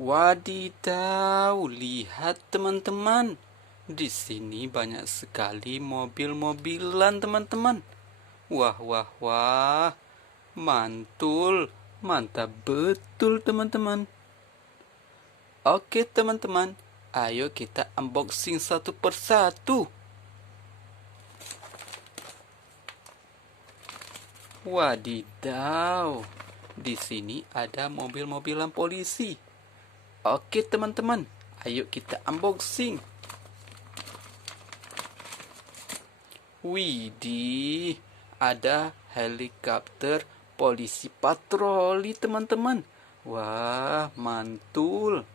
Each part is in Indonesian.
Wadidaw, lihat teman-teman. Di sini banyak sekali mobil-mobilan, teman-teman. Wah, wah, wah. Mantul, mantap betul, teman-teman. Oke, teman-teman. Ayo kita unboxing satu persatu. Wadidaw. Di sini ada mobil-mobilan polisi. Oke, teman-teman. Ayo kita unboxing. Widih, ada helikopter polisi patroli, teman-teman. Wah, mantul.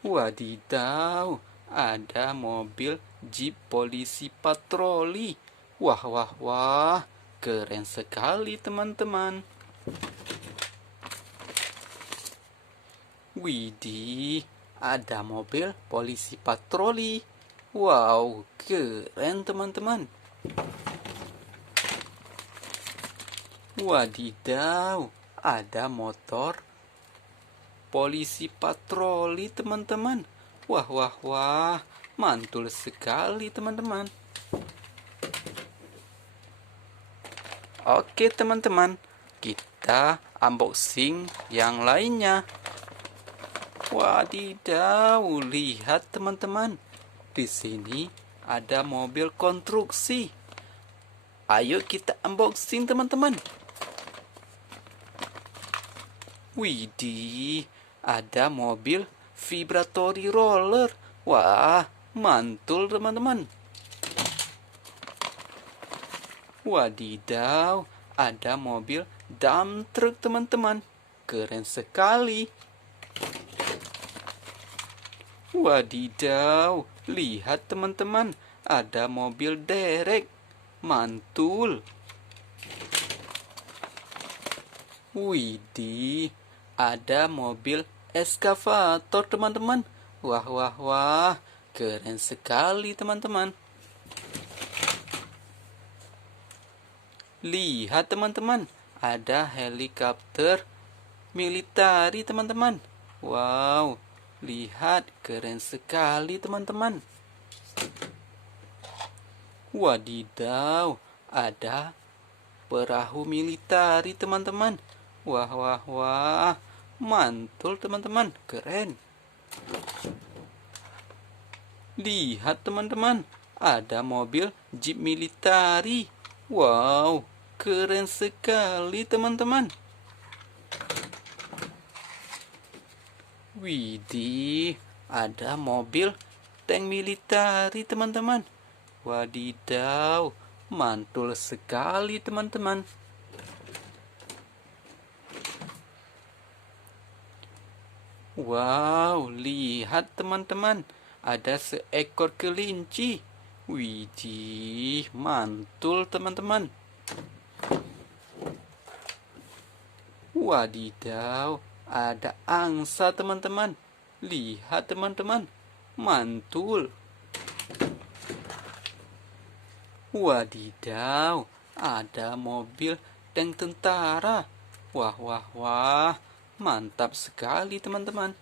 Wadidaw, ada mobil jeep polisi patroli. Wah, wah, wah, keren sekali, teman-teman. Widih, ada mobil polisi patroli. Wow, keren, teman-teman. Wadidaw, ada motor polisi patroli, teman-teman. Wah, wah, wah, mantul sekali, teman-teman. Oke, teman-teman, kita unboxing yang lainnya. Wadidaw, lihat, teman-teman. Di sini ada mobil konstruksi. Ayo kita unboxing, teman-teman. Widih, ada mobil vibratory roller. Wah, mantul, teman-teman. Wadidaw, ada mobil dump truck, teman-teman. Keren sekali. Wadidaw, lihat, teman-teman. Ada mobil derek. Mantul. Widih, ada mobil eskavator, teman-teman. Wah, wah, wah, keren sekali, teman-teman. Lihat, teman-teman, ada helikopter militari, teman-teman. Wow, lihat, keren sekali, teman-teman. Wadidaw, ada perahu militari, teman-teman. Wah, wah, wah, mantul, teman-teman, keren. Lihat, teman-teman, ada mobil jeep militari. Wow, keren sekali, teman-teman. Widih, ada mobil tank militari, teman-teman. Wadidaw, mantul sekali, teman-teman. Wow, lihat, teman-teman, ada seekor kelinci. Widih, mantul, teman-teman. Wadidaw, ada angsa, teman-teman. Lihat, teman-teman, mantul. Wadidaw, ada mobil tank tentara. Wah, wah, wah, mantap sekali, teman-teman.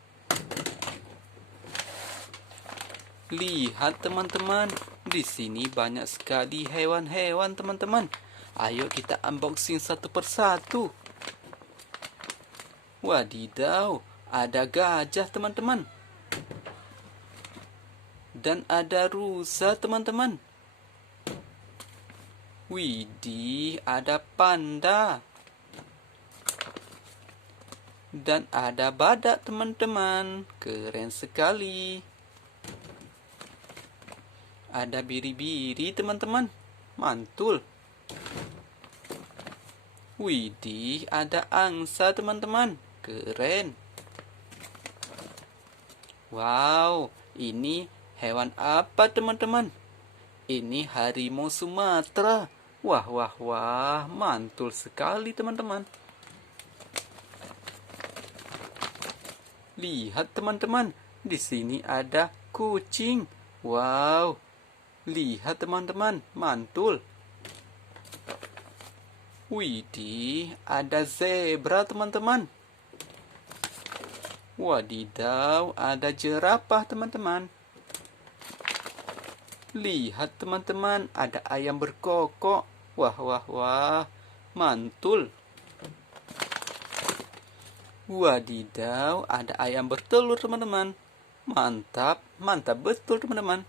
Lihat, teman-teman, di sini banyak sekali hewan-hewan, teman-teman. Ayo kita unboxing satu persatu. Wadidaw, ada gajah, teman-teman. Dan ada rusa, teman-teman. Widih, ada panda. Dan ada badak, teman-teman. Keren sekali. Ada biri-biri, teman-teman. Mantul. Widih, ada angsa, teman-teman. Keren. Wow, ini hewan apa, teman-teman? Ini harimau Sumatera. Wah, wah, wah, mantul sekali, teman-teman. Lihat, teman-teman, di sini ada kucing. Wow, lihat, teman-teman, mantul. Widih, ada zebra teman-teman. Wadidaw, ada jerapah teman-teman. Lihat teman-teman, ada ayam berkokok. Wah, wah, wah, mantul. Wadidaw, ada ayam bertelur teman-teman. Mantap, mantap betul teman-teman.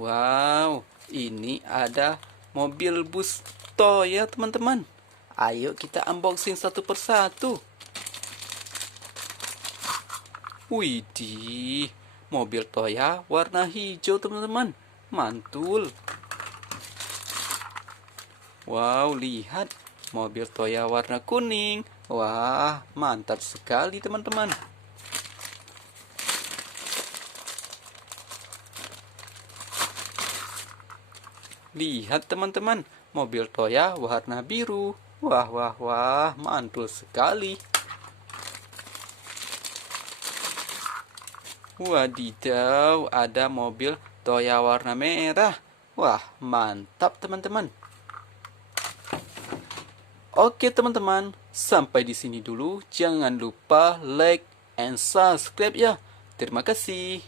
Wow, ini ada mobil bus Toya teman-teman. Ayo kita unboxing satu persatu. Widih, mobil Toya warna hijau teman-teman. Mantul. Wow, lihat. Mobil Toya warna kuning. Wah, mantap sekali teman-teman. Lihat teman-teman, mobil Toya warna biru. Wah, wah, wah, mantul sekali. Wadidaw, ada mobil Toya warna merah. Wah, mantap teman-teman. Oke teman-teman, sampai di sini dulu. Jangan lupa like and subscribe ya. Terima kasih.